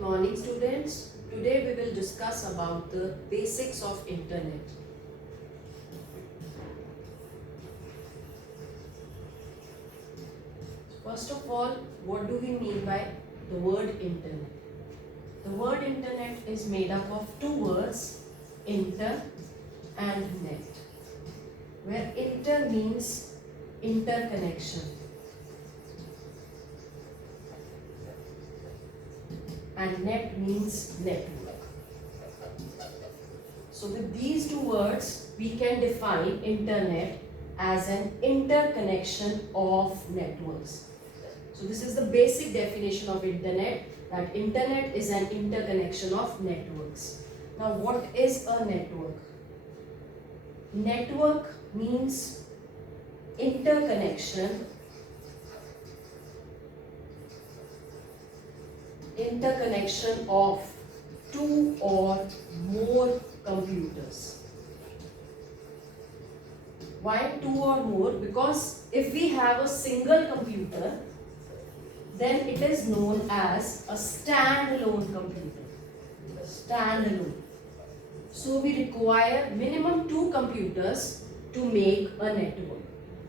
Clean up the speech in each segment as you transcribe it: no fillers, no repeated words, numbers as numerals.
Good morning, students. Today we will discuss about the basics of internet. First of all, what do we mean by the word internet? The word internet is made up of two words, inter and net, where inter means interconnection and net means network. So with these two words, we can define internet as an interconnection of networks. So this is the basic definition of internet, that internet is an interconnection of networks. Now what is a network? Network means interconnection of two or more computers. Why two or more? Because if we have a single computer, then it is known as a standalone computer. Standalone. So we require minimum two computers to make a network.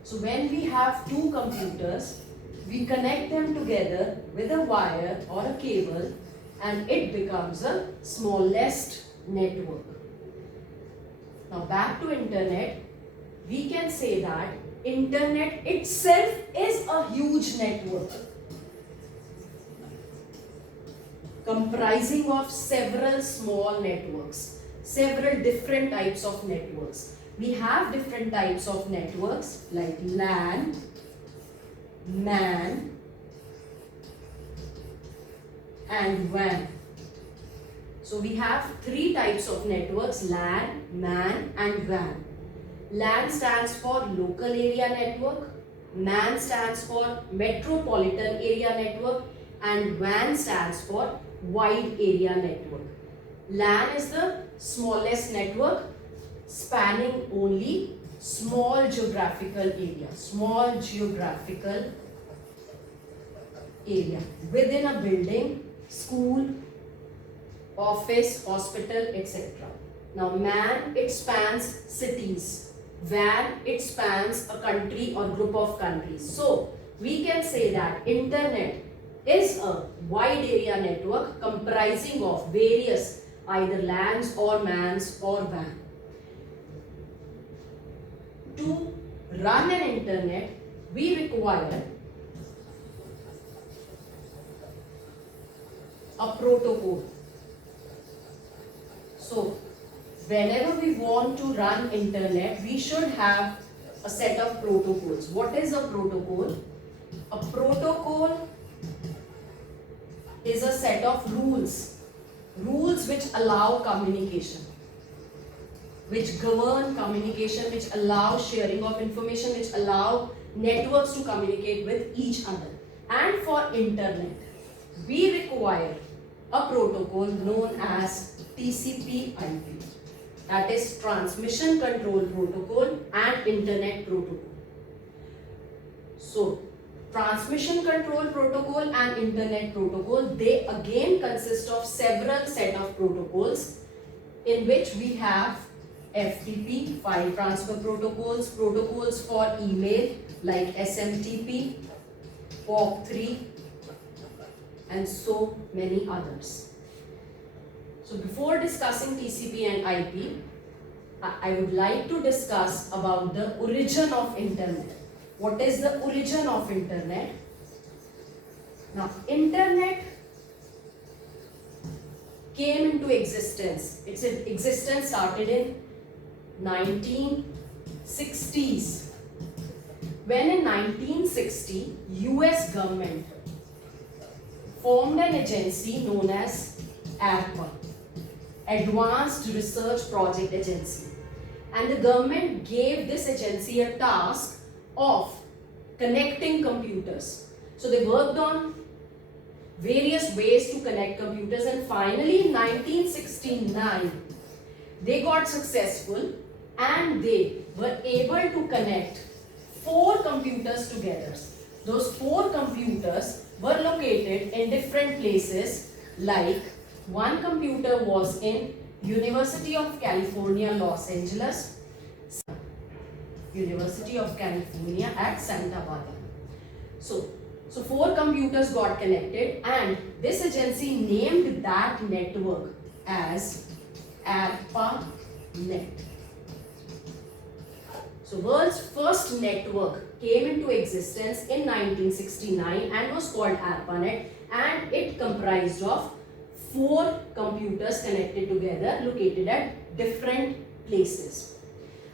So when we have two computers, we connect them together with a wire or a cable and it becomes a smallest network. Now back to internet, we can say that internet itself is a huge network comprising of several small networks, several different types of networks. We have different types of networks like LAN, MAN and WAN. So we have three types of networks: LAN, MAN and WAN. LAN stands for local area network, MAN stands for metropolitan area network and WAN stands for wide area network. LAN is the smallest network spanning only small geographical area within a building, school, office, hospital, etc. Now MAN, it spans cities. WAN, it spans a country or group of countries. So we can say that internet is a wide area network comprising of various either LANs or MANs or WAN. To run an internet, we require a protocol. So whenever we want to run internet, we should have a set of protocols. What is a protocol? A protocol is a set of rules which allow communication, which govern communication, which allow sharing of information, which allow networks to communicate with each other. And for internet, we require a protocol known as TCP/IP, that is Transmission Control Protocol and Internet Protocol. So Transmission Control Protocol and Internet Protocol, they again consist of several set of protocols in which we have FTP, file transfer protocols, protocols for email like SMTP, POP3 and so many others. So before discussing TCP and IP, I would like to discuss about the origin of internet. What is the origin of internet? Now, internet came into existence. Its existence started in 1960s. When in 1960, US government formed an agency known as ARPA, Advanced Research Project Agency. And the government gave this agency a task of connecting computers. So they worked on various ways to connect computers and finally in 1969 they got successful and they were able to connect 4 computers together. Those 4 computers were located in different places Like one computer was in University of California, Los Angeles, University of California at Santa Barbara. So 4 computers got connected, and this agency named that network as ARPANET. So world's first network came into existence in 1969 and was called ARPANET, and it comprised of 4 computers connected together located at different places.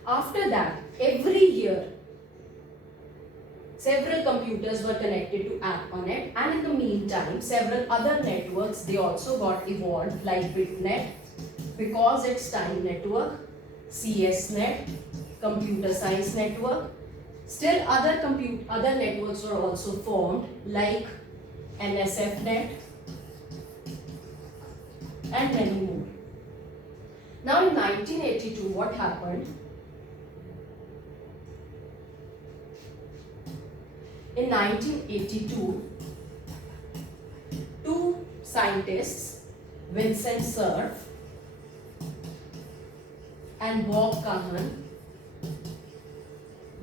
After that, every year several computers were connected to ARPANET, and in the meantime several other networks, they also got evolved, like BitNet, because it's time network, CSNet, computer science network. Still other networks were also formed, like NSFNet and many more. Now in 1982, what happened? In 1982, 2 scientists, Vincent Cerf and Bob Kahan,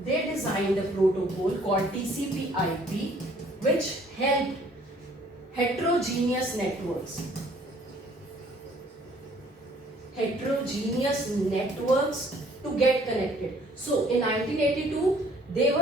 they designed a protocol called TCP/IP, which helped heterogeneous networks to get connected. So in 1982, they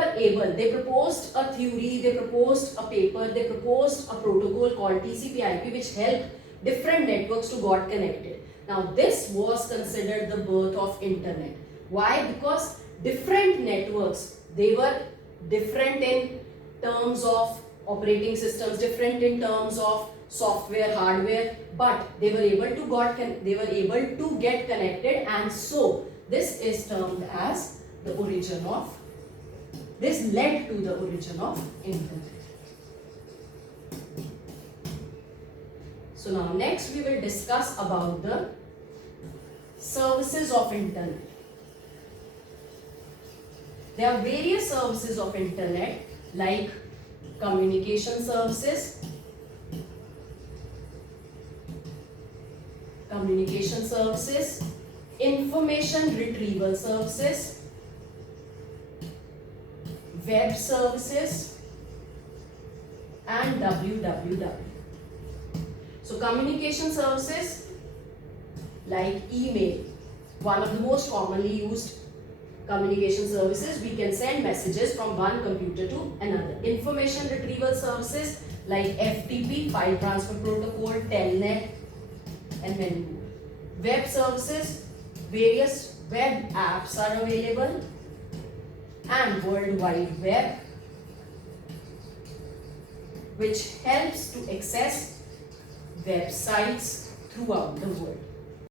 proposed a theory, they proposed a paper, they proposed a protocol called TCP/IP, which helped different networks to got connected. Now this was considered the birth of internet. Why? Because different networks, they were different in terms of operating systems, different in terms of software, hardware, but they were able to get connected, and so this is termed as the origin of, this led to the origin of internet. So now next we will discuss about the services of internet. There are various services of internet, like communication services, information retrieval services, web services, and www. So communication services, like email, one of the most commonly used communication services. We can send messages from one computer to another. Information retrieval services like FTP, file transfer protocol, Telnet, and many more. Web services, various web apps are available, and World Wide Web, which helps to access websites throughout the world.